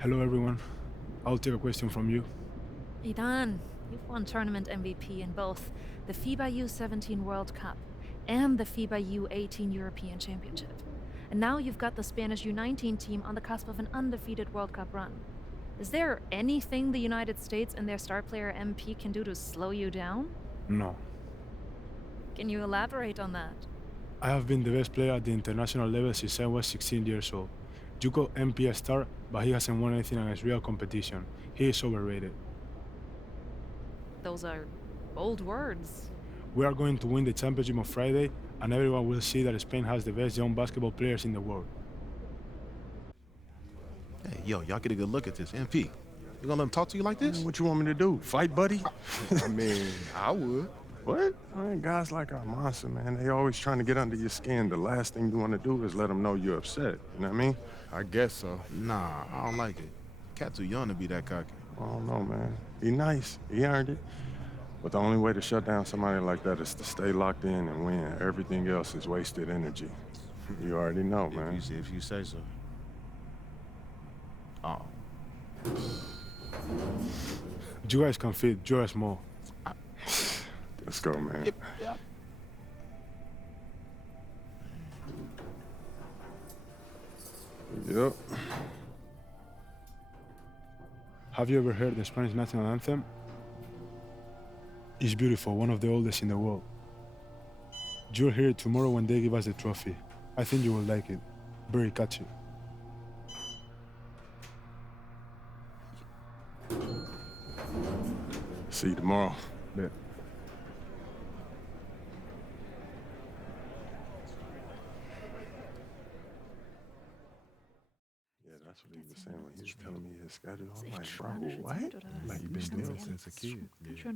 Hello, everyone. I'll take a question from you. Idan, you've won tournament MVP in both the FIBA U17 World Cup and the FIBA U18 European Championship. And now you've got the Spanish U19 team on the cusp of an undefeated World Cup run. Is there anything the United States and their star player MP can do to slow you down? No. Can you elaborate on that? I have been the best player at the international level since I was 16 years old. You call MP a star, but he hasn't won anything against real competition. He is overrated. Those are bold words. We are going to win the championship on Friday, and everyone will see that Spain has the best young basketball players in the world. Hey, yo, y'all get a good look at this. MP, you gonna let him talk to you like this? What you want me to do? Fight, buddy? I mean, I would. What? I mean, guys like our monster, man, they always trying to get under your skin. The last thing you want to do is let them know you're upset. You know what I mean? I guess so. Nah, I don't like it. Cat too young to be that cocky. I don't know, man. He nice. He earned it. But the only way to shut down somebody like that is to stay locked in and win. Everything else is wasted energy. You already know, man. If you say so. Oh. You guys can fit, you're small. Let's go, man. Yep. Yep. Have you ever heard the Spanish national anthem? It's beautiful, one of the oldest in the world. You'll hear it tomorrow when they give us the trophy. I think you will like it. Very catchy. See you tomorrow. Bet. Yeah, that's what he was saying when he was telling me his schedule. I'm like, bro, what? Like, you been ill since a kid.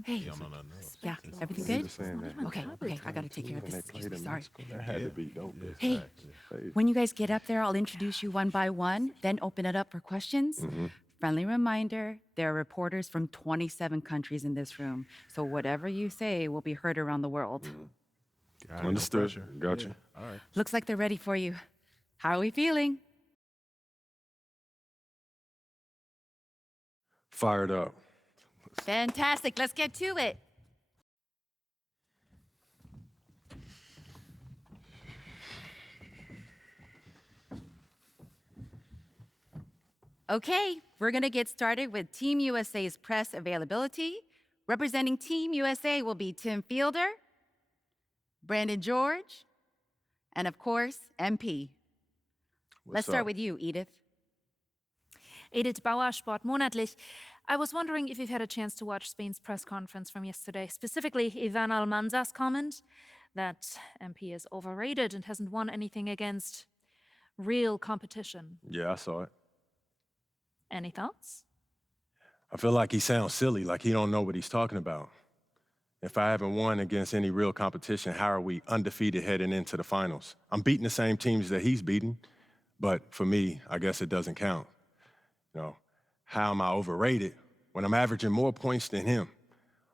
Hey. You don't know nothing else. Yeah, everything He good? was saying that. Okay, I gotta take care of When this. they played Excuse me, in sorry. Mexico, that had to be dope. Hey, Hey. when you guys get up there, I'll introduce you one by one, then open it up for questions. Friendly reminder, there are reporters from 27 countries in this room, so whatever you say will be heard around the world. Understood. Gotcha. All right. Looks like they're ready for you. How are we feeling? Fired up. Fantastic, let's get to it. Okay, we're gonna get started with Team USA's press availability. Representing Team USA will be Tim Fielder, Brandon George, and of course, MP. Let's start with you, Edith. Edith Bauer, Sport Monatlich. I was wondering if you've had a chance to watch Spain's press conference from yesterday, specifically Ivan Almanza's comment that MP is overrated and hasn't won anything against real competition. Yeah, I saw it. Any thoughts? I feel like he sounds silly, like he don't know what he's talking about. If I haven't won against any real competition, how are we undefeated heading into the finals? I'm beating the same teams that he's beating, but for me, I guess it doesn't count. You know, how am I overrated when I'm averaging more points than him?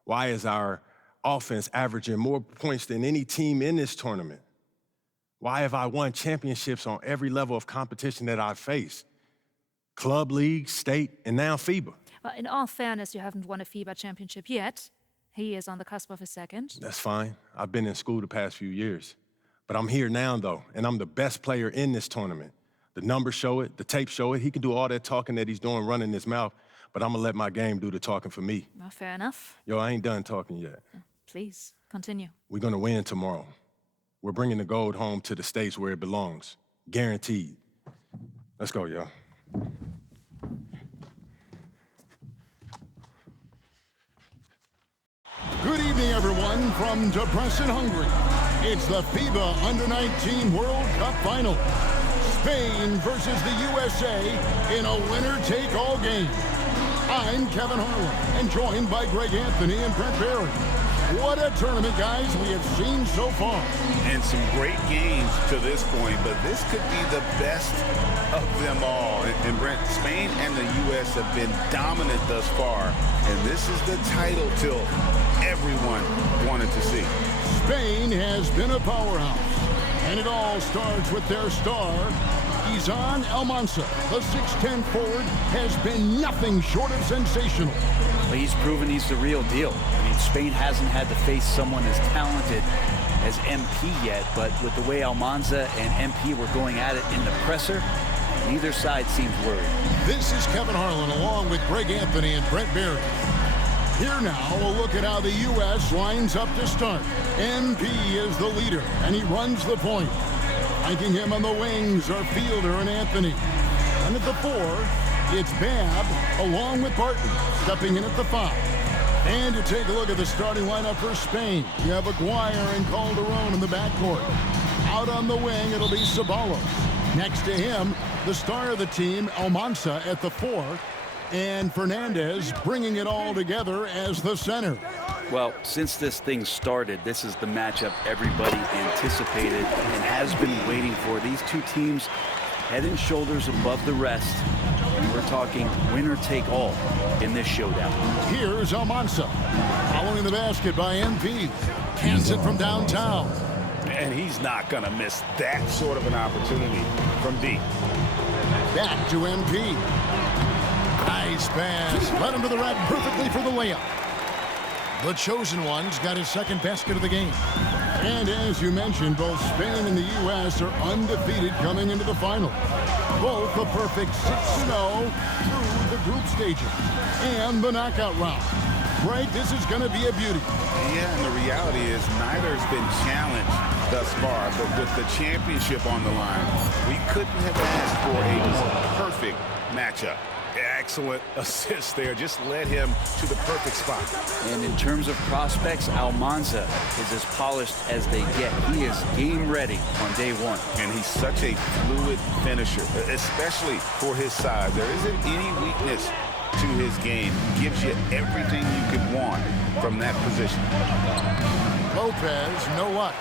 Why is our offense averaging more points than any team in this tournament? Why have I won championships on every level of competition that I've faced? Club, league, state, and now FIBA. Well, in all fairness, you haven't won a FIBA championship yet. He is on the cusp of a second. That's fine. I've been in school the past few years. But I'm here now, though, and I'm the best player in this tournament. The numbers show it, the tape show it. He can do all that talking that he's doing running his mouth, but I'm gonna let my game do the talking for me. Well, fair enough. Yo, I ain't done talking yet. Please, continue. We're gonna win tomorrow. We're bringing the gold home to the States where it belongs. Guaranteed. Let's go, y'all. Good evening, everyone, from Debrecen, Hungary. It's the FIBA Under-19 World Cup Final. Spain versus the USA in a winner-take-all game. I'm Kevin Harlan, and joined by Greg Anthony and Brent Barry. What a tournament, guys, we have seen so far. And some great games to this point, but this could be the best of them all. And Brent, Spain and the U.S. have been dominant thus far, and this is the title tilt everyone wanted to see. Spain has been a powerhouse, and it all starts with their star, Izan Almanza, the 6'10 forward, has been nothing short of sensational. Well, he's proven he's the real deal. I mean, Spain hasn't had to face someone as talented as MP yet, but with the way Almanza and MP were going at it in the presser, neither side seems worried. This is Kevin Harlan along with Greg Anthony and Brent Barry. Here now, a look at how the U.S. lines up to start. MP is the leader, and he runs the point. Flanking him on the wings are Fielder and Anthony. And at the 4, it's Babb along with Barton, stepping in at the 5. And to take a look at the starting lineup for Spain, you have Aguirre and Calderon in the backcourt. Out on the wing, it'll be Ceballos. Next to him, the star of the team, Almanza at the 4, and Fernandez bringing it all together as the center. Well, since this thing started, this is the matchup everybody anticipated and has been waiting for. These two teams head and shoulders above the rest. And we're talking winner take all in this showdown. Here's Almanza, following the basket by MP. Cans it from downtown. And he's not going to miss that sort of an opportunity from deep. Back to MP. Nice pass. Led him to the rack perfectly for the layup. The chosen one's got his second basket of the game. And as you mentioned, both Spain and the U.S. are undefeated coming into the final. Both a perfect 6-0 through the group stages and the knockout round. Greg, this is going to be a beauty. Yeah, and the reality is neither's been challenged thus far, but with the championship on the line, we couldn't have asked for a more perfect matchup. Excellent assist there. Just led him to the perfect spot. And in terms of prospects, Almanza is as polished as they get. He is game ready on day one. And he's such a fluid finisher, especially for his size. There isn't any weakness to his game. Gives you everything you could want from that position. Lopez, no luck.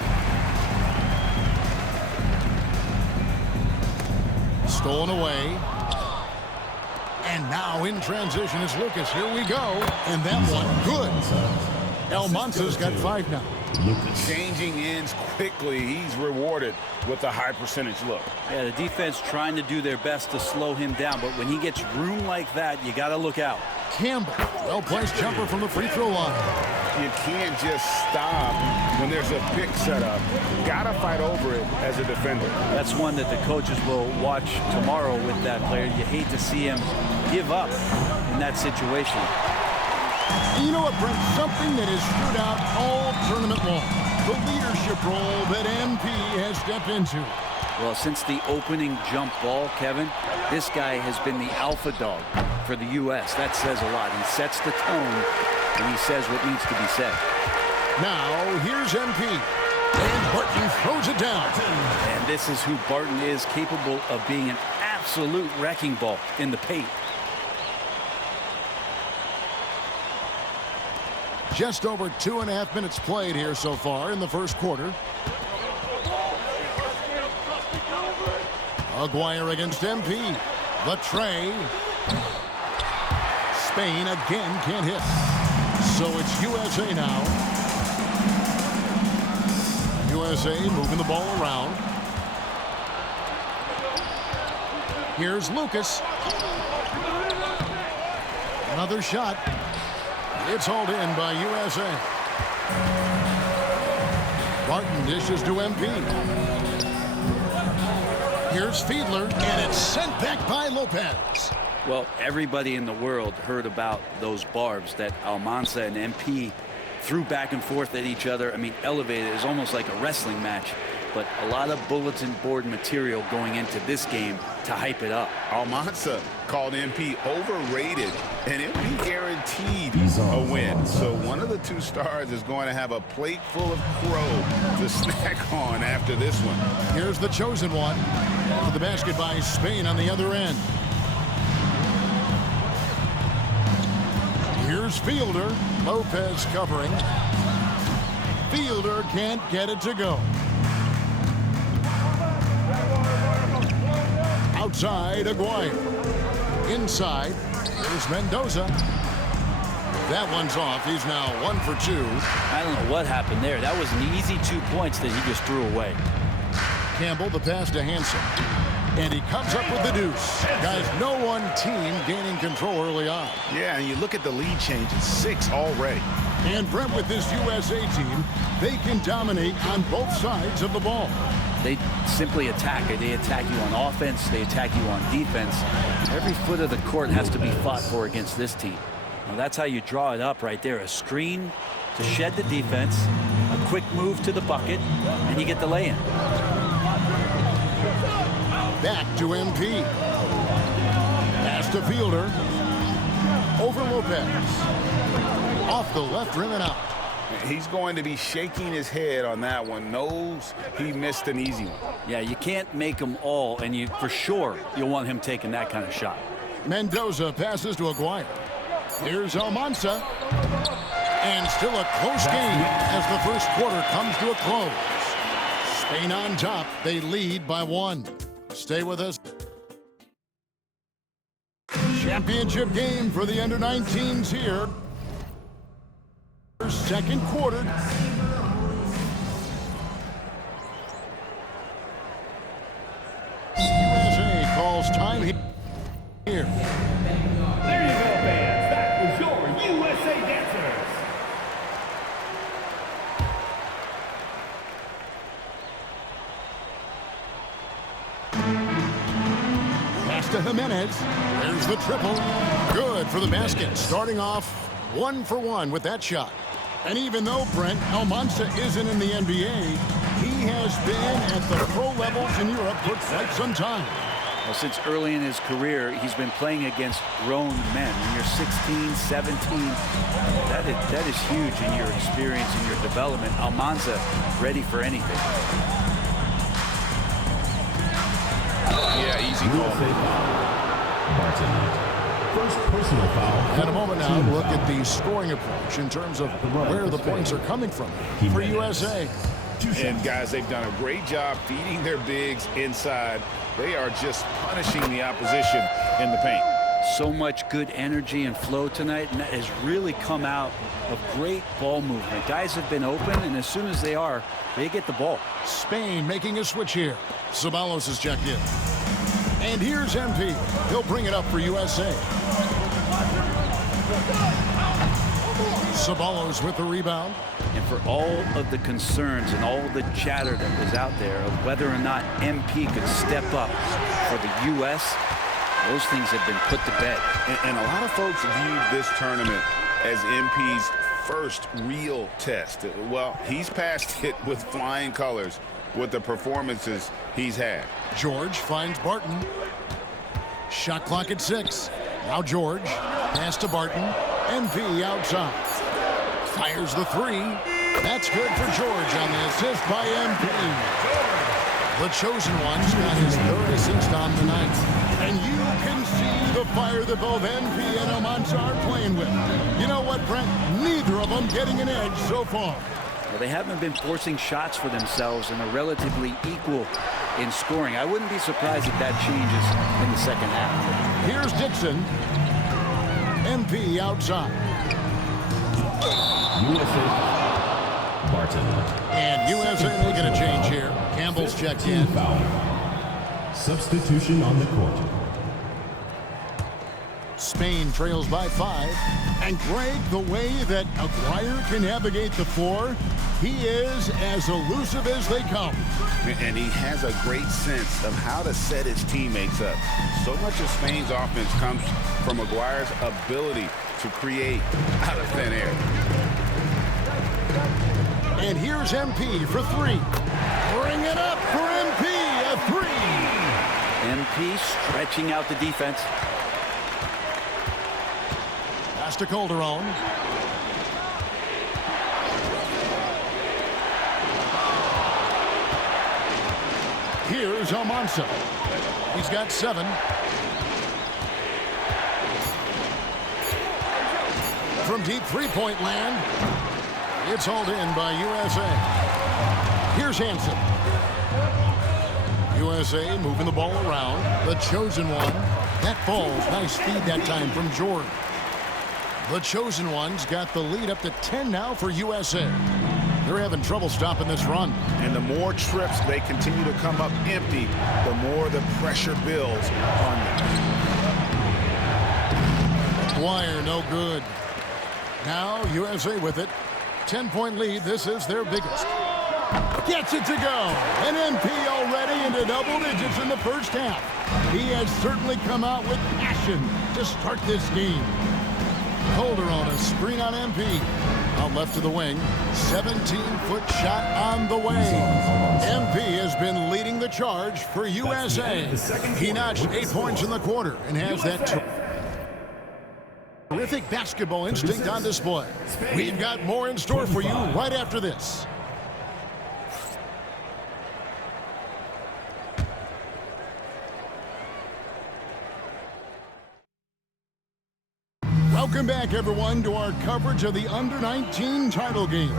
Stolen away. And now in transition is Lucas. Here we go. And that one, good. Almanza's got 5 now. Changing ends quickly. He's rewarded with a high percentage look. Yeah, the defense trying to do their best to slow him down, but when he gets room like that, you got to look out. Campbell, well-placed jumper from the free throw line. You can't just stop when there's a pick set up. Gotta fight over it as a defender. That's one that the coaches will watch tomorrow with that player. You hate to see him give up in that situation. And you know what, Brent? Something that has stood out all tournament long. The leadership role that MP has stepped into. Well, since the opening jump ball, Kevin, this guy has been the alpha dog for the U.S. That says a lot. He sets the tone, and he says what needs to be said. Now, here's MP. And Barton throws it down. And this is who Barton is, capable of being an absolute wrecking ball in the paint. Just over 2.5 minutes played here so far in the first quarter. Aguirre against MP. The tray. Spain again can't hit. So it's USA now. USA moving the ball around. Here's Lucas. Another shot. It's hauled in by USA. Barton dishes to MP. Here's Fiedler, and it's sent back by Lopez. Well, everybody in the world heard about those barbs that Almanza and MP threw back and forth at each other. I mean, elevated. It was almost like a wrestling match. But a lot of bulletin board material going into this game to hype it up. Almanza called MP overrated, and MP guaranteed a win. So one of the two stars is going to have a plate full of crow to snack on after this one. Here's the chosen one. For the basket by Spain on the other end. Here's Fielder. Lopez covering. Fielder can't get it to go. Outside, Aguirre. Inside, there's Mendoza. That one's off. He's now 1 for 2. I don't know what happened there. That was an easy 2 points that he just threw away. Campbell, the pass to Hansen. And he comes up with the deuce. Guys, no one team gaining control early on. Yeah, and you look at the lead change, it's 6 already. And Brent, with this USA team, they can dominate on both sides of the ball. They simply attack it. They attack you on offense. They attack you on defense. Every foot of the court has to be fought for against this team. Well, that's how you draw it up right there. A screen to shed the defense, a quick move to the bucket, and you get the lay-in. Back to MP. Pass to Fielder. Over Lopez. Off the left rim and out. He's going to be shaking his head on that one. Knows he missed an easy one. Yeah, you can't make them all, and for sure you'll want him taking that kind of shot. Mendoza passes to Aguirre. Here's Almanza. And still a close game as the first quarter comes to a close. Spain on top. They lead by 1. Stay with us. Championship game for the under-19s here. Second quarter. USA calls time here. There you go, fans. That was your USA dancers. Pass to Jimenez. There's the triple. Good for the basket. Starting off 1 for 1 with that shot. And even though, Brent, Almanza isn't in the NBA, he has been at the pro levels in Europe for quite some time. Well, since early in his career, he's been playing against grown men. When you're 16, 17, that is huge in your experience and your development. Almanza ready for anything. Yeah, easy Martin. First personal foul. And a moment now, look at the scoring approach in terms of where the points are coming from for USA. And guys, they've done a great job feeding their bigs inside. They are just punishing the opposition in the paint. So much good energy and flow tonight, and that has really come out of great ball movement. Guys have been open, and as soon as they are, they get the ball. Spain making a switch here. Ceballos is checked in. And here's MP. He'll bring it up for USA. Ceballos with the rebound. And for all of the concerns and all the chatter that was out there of whether or not MP could step up for the U.S., those things have been put to bed. And a lot of folks viewed this tournament as MP's first real test. Well, he's passed it with flying colors with the performances he's had. George finds Barton. Shot clock at 6. Now George. Pass to Barton. MP outside. Fires the 3. That's good for George on the assist by MP. The chosen one's got his 3rd assist on the night. And you can see the fire that both MP and Almanza are playing with. You know what, Brent? Neither of them getting an edge so far. Well, they haven't been forcing shots for themselves and are relatively equal in scoring. I wouldn't be surprised if that changes in the second half. Here's Dixon. MP outside. USA. Martin. And USA making a change here. Campbell's checked in. Foul. Substitution on the court. Spain trails by 5. And Greg, the way that Aguirre can navigate the floor, he is as elusive as they come. And he has a great sense of how to set his teammates up. So much of Spain's offense comes from Aguirre's ability to create out of thin air. And here's MP for 3. Bring it up for MP, a 3. MP stretching out the defense. Pass to Calderon. Here's Almanza. He's got 7. From deep three-point land, it's hauled in by USA. Here's Hansen. USA moving the ball around. The chosen one. That falls. Nice feed that time from Jordan. The chosen one's got the lead up to 10 now for USA. They're having trouble stopping this run. And the more trips they continue to come up empty, the more the pressure builds on them. Dwyer, no good. Now USA with it. 10-point lead. This is their biggest. Gets it to go. An MP already into double digits in the first half. He has certainly come out with passion to start this game. Holder on a screen on MP. Out left to the wing. 17-foot shot on the way. MP has been leading the charge for USA. He notched 8 points in the quarter and has that terrific basketball instinct on display. We've got more in store for you right after this. Welcome back, everyone, to our coverage of the Under-19 title game,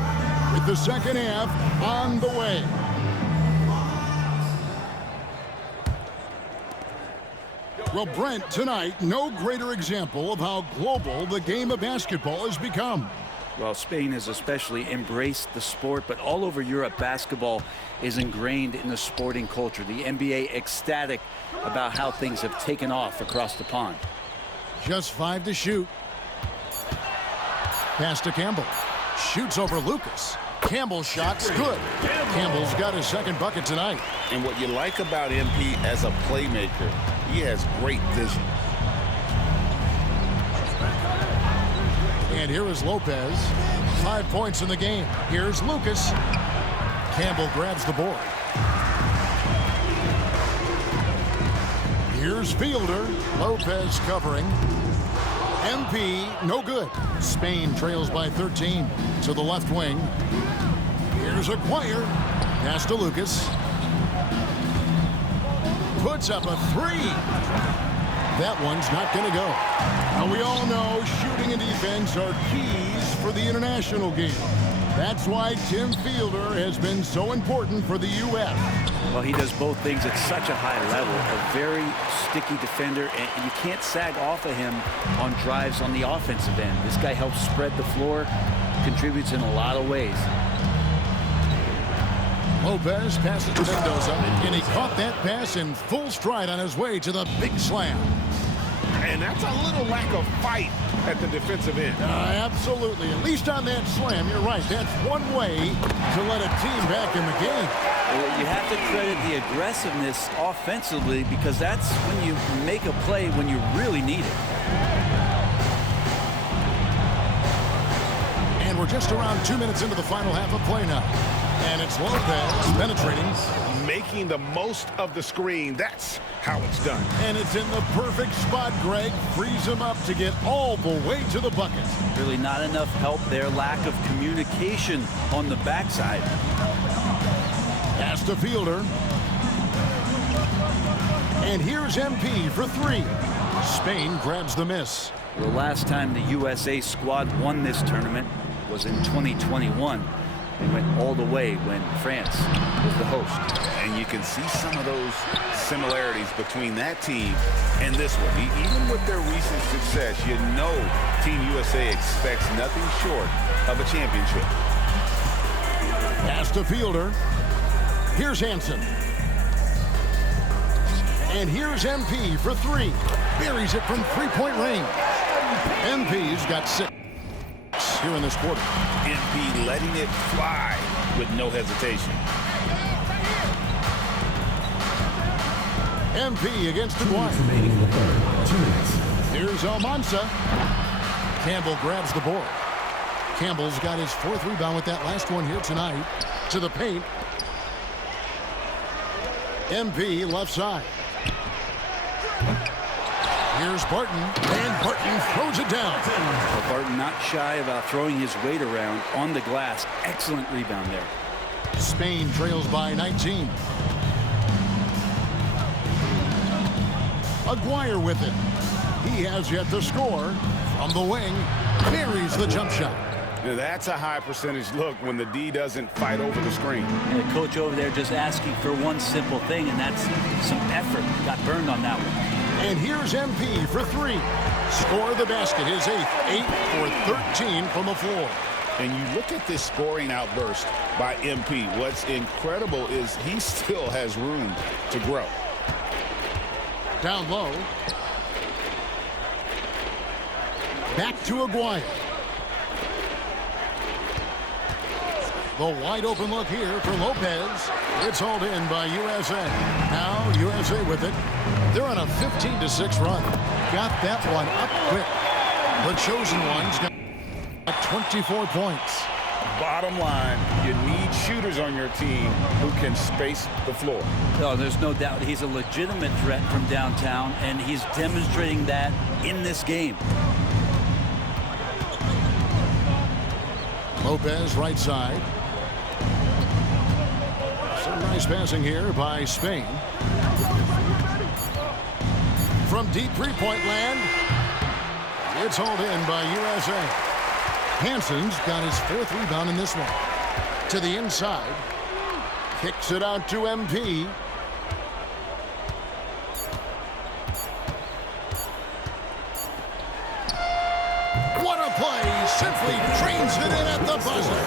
with the second half on the way. Well, Brent, tonight, no greater example of how global the game of basketball has become. Well, Spain has especially embraced the sport, but all over Europe, basketball is ingrained in the sporting culture. The NBA ecstatic about how things have taken off across the pond. Just 5 to shoot. Pass to Campbell. Shoots over Lucas. Campbell's shot's good. Campbell's got his second bucket tonight. And what you like about MP as a playmaker, he has great vision. And here is Lopez. 5 points in the game. Here's Lucas. Campbell grabs the board. Here's Fielder. Lopez covering. MP, no good. Spain trails by 13 to the left wing. Here's Aguirre. Pass to Lucas. Puts up a three. That one's not going to go. Now, we all know shooting and defense are keys for the international game. That's why Tim Fielder has been so important for the U.S. Well, he does both things at such a high level. A very sticky defender, and you can't sag off of him on drives on the offensive end. This guy helps spread the floor, contributes in a lot of ways. Lopez passes to Mendoza, and he caught that pass in full stride on his way to the big slam. And that's a little lack of fight at the defensive end. Absolutely. At least on that slam, you're right. That's one way to let a team back in the game. Well, you have to credit the aggressiveness offensively, because that's when you make a play when you really need it. And we're just around 2 minutes into the final half of play now. And it's Lopez penetrating. Making the most of the screen. That's how it's done. And it's in the perfect spot, Greg. Frees him up to get all the way to the bucket. Really not enough help there. Lack of communication on the backside. Pass to Fielder. And here's MP for three. Spain grabs the miss. The last time the USA squad won this tournament was in 2021. They went all the way when France was the host. And you can see some of those similarities between that team and this one. Even with their recent success, you know Team USA expects nothing short of a championship. Pass to Fielder. Here's Hansen. And here's MP for three. Buries it from three-point range. MP's got 6 here in this quarter. MP letting it fly with no hesitation. MP against Dwyer. Here's Almanza. Campbell grabs the board. Campbell's got his 4th rebound with that last one here tonight. To the paint. MP left side. Here's Barton, and Barton throws it down. Well, Barton not shy about throwing his weight around on the glass. Excellent rebound there. Spain trails by 19. Aguirre with it. He has yet to score. From the wing, buries the jump shot. Now that's a high percentage look when the D doesn't fight over the screen. And the coach over there just asking for one simple thing, and that's some effort. Got burned on that one. And here's MP for three. Score the basket, his 8th. 8 for 13 from the floor. And you look at this scoring outburst by MP. What's incredible is he still has room to grow. Down low. Back to Aguirre. The wide open look here for Lopez. It's hauled in by USA. Now USA with it. They're on a 15-6 run. Got that one up quick. The chosen one's got 24 points. Bottom line, you need shooters on your team who can space the floor. Oh, there's no doubt he's a legitimate threat from downtown, and he's demonstrating that in this game. Lopez right side. Some nice passing here by Spain. From deep three-point land, it's hauled in by USA. Hansen's got his 4th rebound in this one. To the inside. Kicks it out to MP. What a play. Simply trains it in at the buzzer.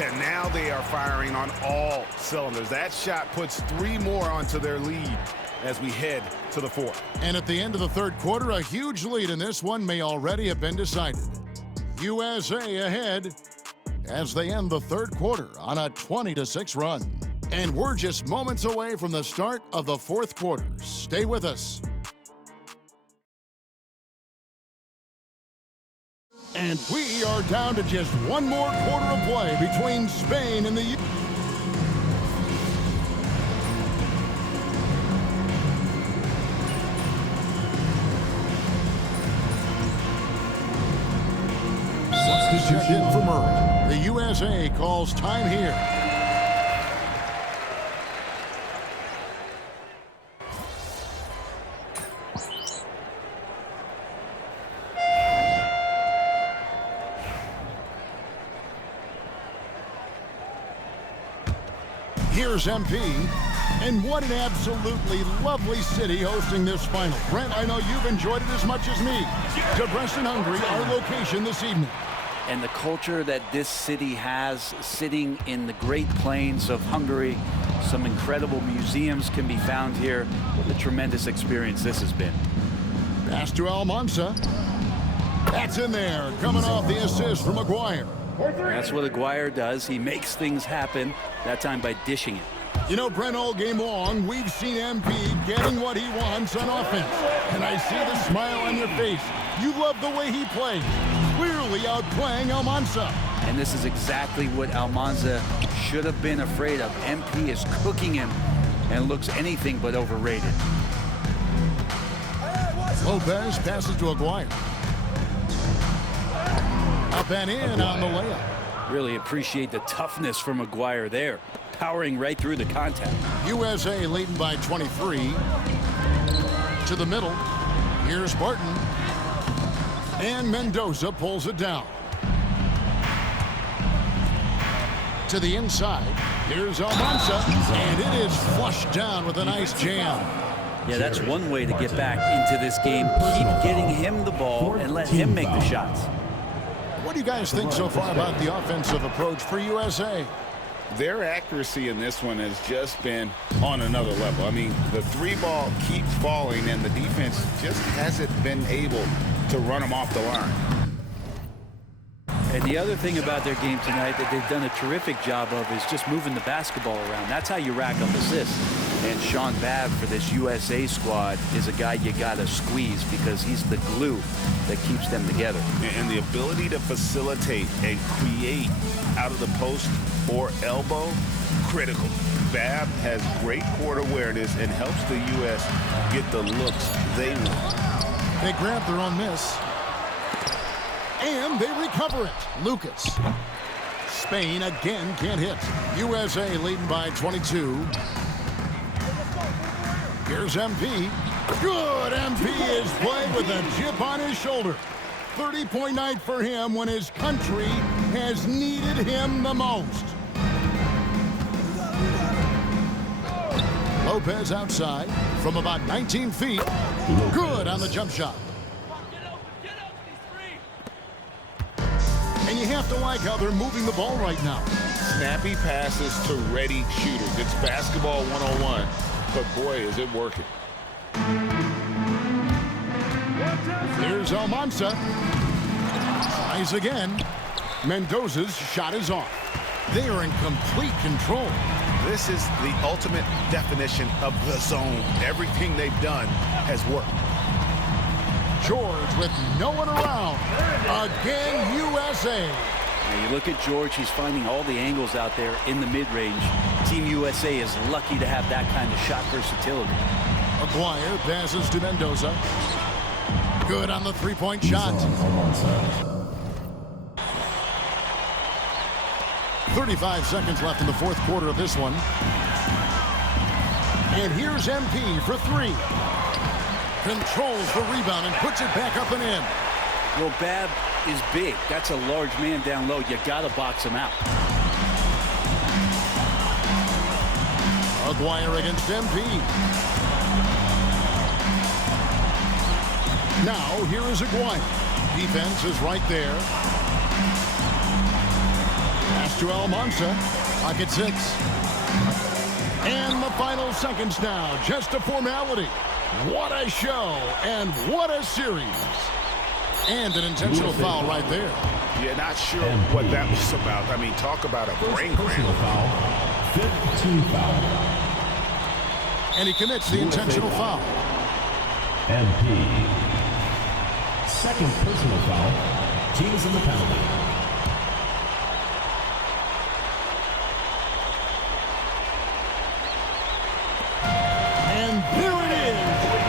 Yeah, now they are firing on all cylinders. That shot puts 3 more onto their lead as we head to the 4th. And at the end of the 3rd quarter, a huge lead in this one may already have been decided. USA ahead as they end the 3rd quarter on a 20-6 run. And we're just moments away from the start of the 4th quarter. Stay with us. And we are down to just one more quarter of play between Spain and the check in for Murray. The USA calls time here. Here's MP. And what an absolutely lovely city hosting this final. Brent, I know you've enjoyed it as much as me. Debrecen, Hungary, our location this evening. And the culture that this city has, sitting in the Great Plains of Hungary. Some incredible museums can be found here. What a tremendous experience this has been. Pass to Almanza. That's in there, coming off the assist from Aguirre. That's what Aguirre does. He makes things happen, that time by dishing it. You know, Brent, all game long, we've seen MP getting what he wants on offense. And I see the smile on your face. You love the way he plays. Clearly outplaying Almanza. And this is exactly what Almanza should have been afraid of. MP is cooking him and looks anything but overrated. Lopez passes to Aguirre. Up and in on the layup. Really appreciate the toughness from Aguirre there. Powering right through the contact. USA leading by 23. To the middle. Here's Barton. And Mendoza pulls it down. To the inside. Here's Almanza. And it is flushed down with a nice jam. Yeah, that's one way to get back into this game. Keep getting him the ball and let him make the shots. What do you guys think so far about the offensive approach for USA? Their accuracy in this one has just been on another level. I mean, the 3-ball keeps falling, and the defense just hasn't been able to run them off the line. And the other thing about their game tonight that they've done a terrific job of is just moving the basketball around. That's how you rack up assists. And Sean Babb for this USA squad is a guy you got to squeeze because he's the glue that keeps them together. And the ability to facilitate and create out of the post or elbow, critical. Babb has great court awareness and helps the U.S. get the looks they want. They grab their own miss. And they recover it. Lucas. Spain again can't hit. USA leading by 22. Here's MP. Good. MP is playing with a chip on his shoulder. 30-point night for him when his country has needed him the most. Lopez outside from about 19 feet. Good on the jump shot. And you you have to like how they're moving the ball right now. Snappy passes to ready shooters. It's basketball 101, but boy, is it working. Here's Almanza. Tries again. Mendoza's shot is off. They are in complete control. This is the ultimate definition of the zone. Everything they've done has worked. George with no one around. Again, USA. Now you look at George, he's finding all the angles out there in the mid-range. Team USA is lucky to have that kind of shot versatility. Aguirre passes to Mendoza. Good on the three-point shot. 35 seconds left in the fourth quarter of this one. And here's MP for three. Controls the rebound and puts it back up and in. Well, Bab is big. That's a large man down low. You got to box him out. Aguirre against MP. Now, here is Aguirre. Defense is right there. Pass to Almanza. Pocket 6. And the final seconds now. Just a formality. What a show and what a series. And an intentional foul right there. Yeah, not sure what that was about. I mean, talk about a brain cramp. Foul. 15 foul. And he commits the intentional foul. MP. Second personal foul. Teams in the penalty. And there it is.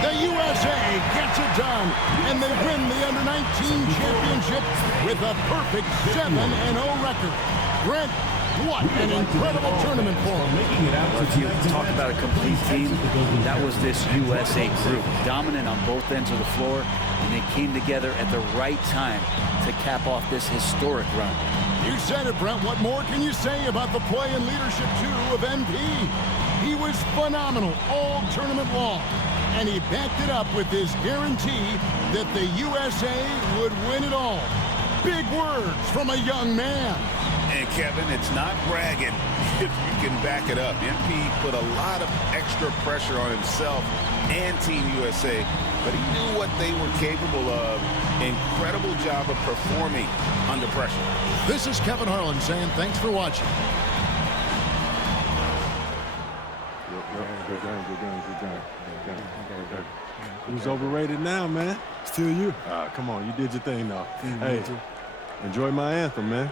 The USA gets it done. And they win the Under-19 championship with a perfect 7-0 record. Brent, what an incredible tournament for them. Making it out to If you talk about a complete team, that was this USA group. Dominant on both ends of the floor, and they came together at the right time to cap off this historic run. You said it, Brent. What more can you say about the play and leadership, too, of MP? He was phenomenal all tournament long, and he backed it up with his guarantee that the USA would win it all. Big words from a young man. And Kevin, it's not bragging if you can back it up. MP put a lot of extra pressure on himself and Team USA, but he knew what they were capable of. Incredible job of performing under pressure. This is Kevin Harlan saying thanks for watching. Good game. Who's overrated now, man? Still you. Come on, you did your thing, though. Hey, enjoy my anthem, man.